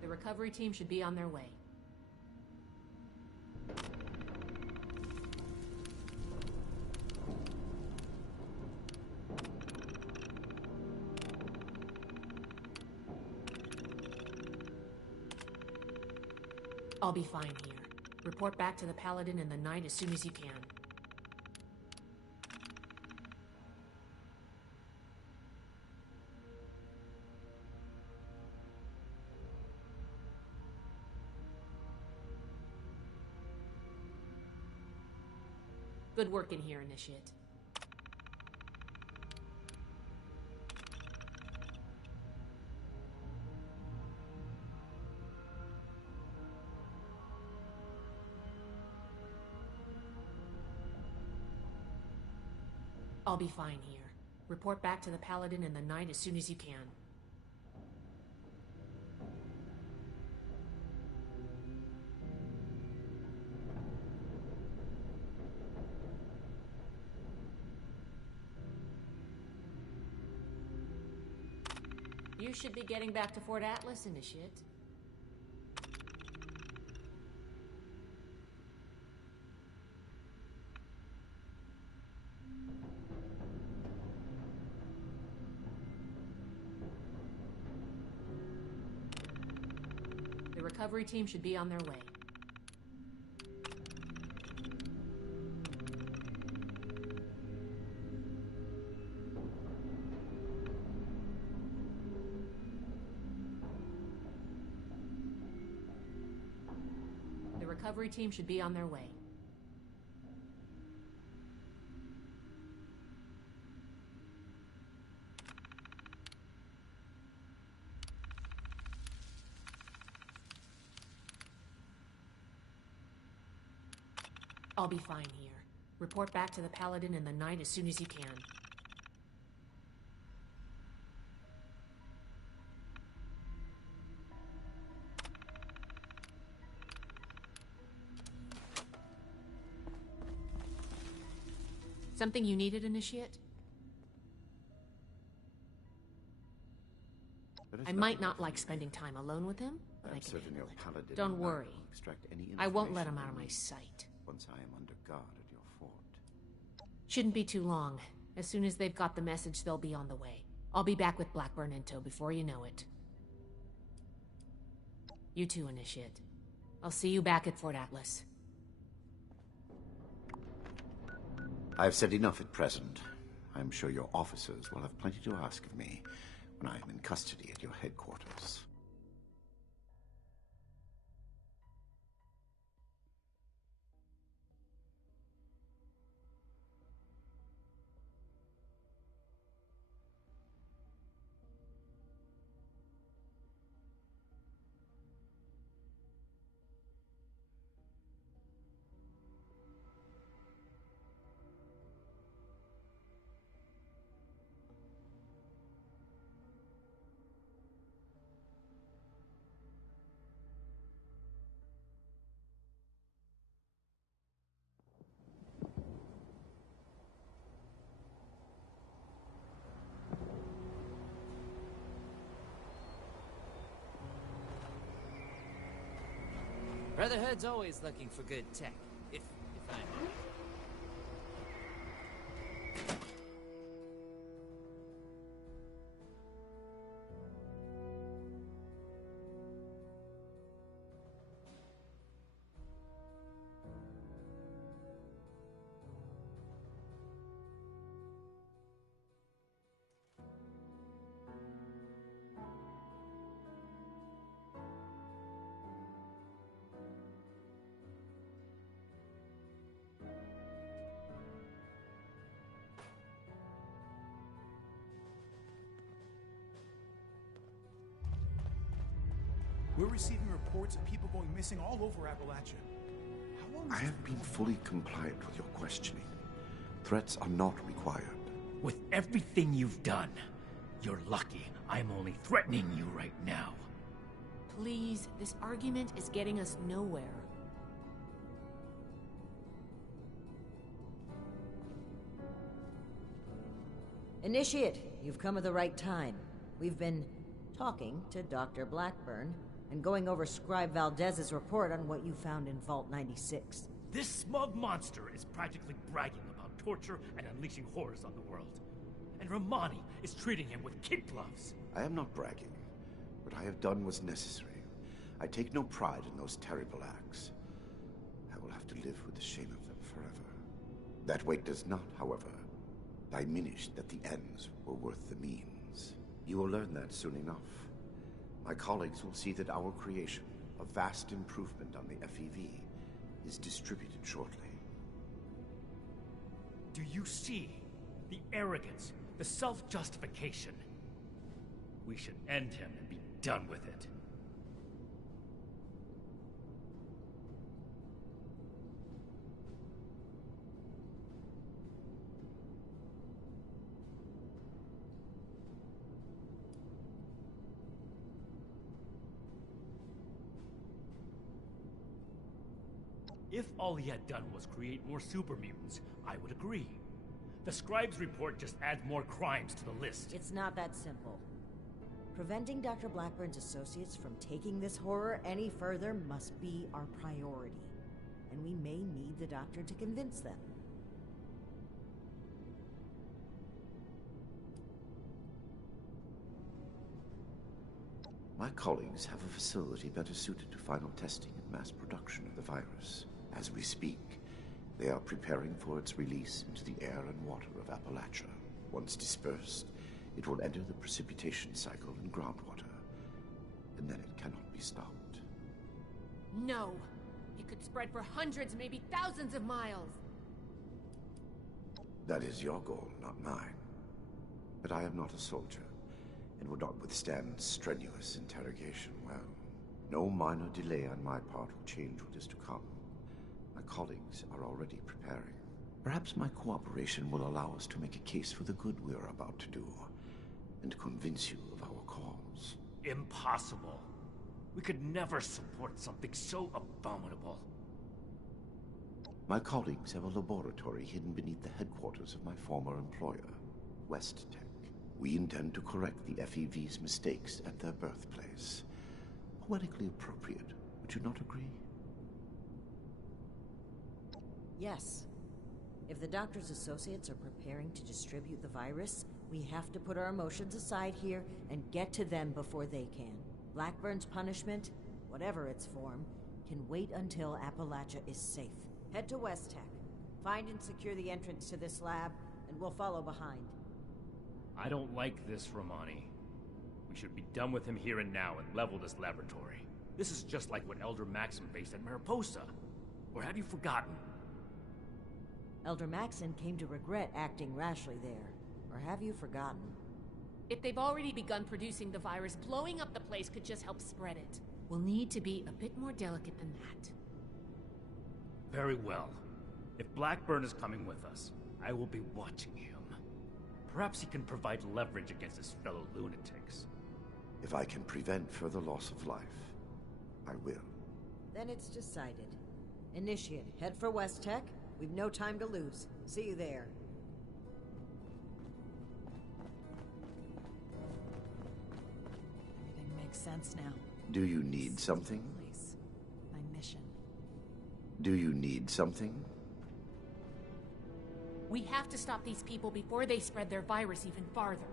The recovery team should be on their way. I'll be fine here. Report back to the Paladin in the night as soon as you can. Good work in here, Initiate. I'll be fine here. Report back to the Paladin in the night as soon as you can. You should be getting back to Fort Atlas, Initiate. The recovery team should be on their way. The recovery team should be on their way. I'll be fine here. Report back to the Paladin in the night as soon as you can. Something you needed, Initiate? I might not like spending time alone with him, but I can handle it. Don't worry. I won't let him out of my sight. Once I am under guard at your fort. Shouldn't be too long. As soon as they've got the message, they'll be on the way. I'll be back with Blackburn in tow before you know it. You too, Initiate. I'll see you back at Fort Atlas. I've said enough at present. I'm sure your officers will have plenty to ask of me when I am in custody at your headquarters. Brotherhood's always looking for good tech, if I may. We're receiving reports of people going missing all over Appalachia. How long I have been fully compliant with your questioning. Threats are not required. With everything you've done, you're lucky I'm only threatening you right now. Please, this argument is getting us nowhere. Initiate, you've come at the right time. We've been talking to Dr. Blackburn and going over Scribe Valdez's report on what you found in Vault 96. This smug monster is practically bragging about torture and unleashing horrors on the world. And Romani is treating him with kid gloves. I am not bragging. What I have done was necessary. I take no pride in those terrible acts. I will have to live with the shame of them forever. That weight does not, however, diminish that the ends were worth the means. You will learn that soon enough. My colleagues will see that our creation, a vast improvement on the FEV, is distributed shortly. Do you see the arrogance, the self-justification? We should end him and be done with it. If all he had done was create more super mutants, I would agree. The Scribe's report just adds more crimes to the list. It's not that simple. Preventing Dr. Blackburn's associates from taking this horror any further must be our priority. And we may need the doctor to convince them. My colleagues have a facility better suited to final testing and mass production of the virus. As we speak, they are preparing for its release into the air and water of Appalachia. Once dispersed, it will enter the precipitation cycle in groundwater, and then it cannot be stopped. No! It could spread for hundreds, maybe thousands of miles! That is your goal, not mine. But I am not a soldier, and would not withstand strenuous interrogation well. No minor delay on my part will change what is to come. My colleagues are already preparing. Perhaps my cooperation will allow us to make a case for the good we are about to do, and convince you of our cause. Impossible. We could never support something so abominable. My colleagues have a laboratory hidden beneath the headquarters of my former employer, West Tech. We intend to correct the FEV's mistakes at their birthplace. Poetically appropriate, would you not agree? Yes. If the doctor's associates are preparing to distribute the virus, we have to put our emotions aside here and get to them before they can. Blackburn's punishment, whatever its form, can wait until Appalachia is safe. Head to West Tech. Find and secure the entrance to this lab, and we'll follow behind. I don't like this, Romani. We should be done with him here and now and level this laboratory. This is just like what Elder Maxim faced at Mariposa. Or have you forgotten? Elder Maxon came to regret acting rashly there. Or have you forgotten? If they've already begun producing the virus, blowing up the place could just help spread it. We'll need to be a bit more delicate than that. Very well. If Blackburn is coming with us, I will be watching him. Perhaps he can provide leverage against his fellow lunatics. If I can prevent further loss of life, I will. Then it's decided. Initiate, head for West Tech. We've no time to lose. See you there. Everything makes sense now. Do you need something? Place. My mission. Do you need something? We have to stop these people before they spread their virus even farther.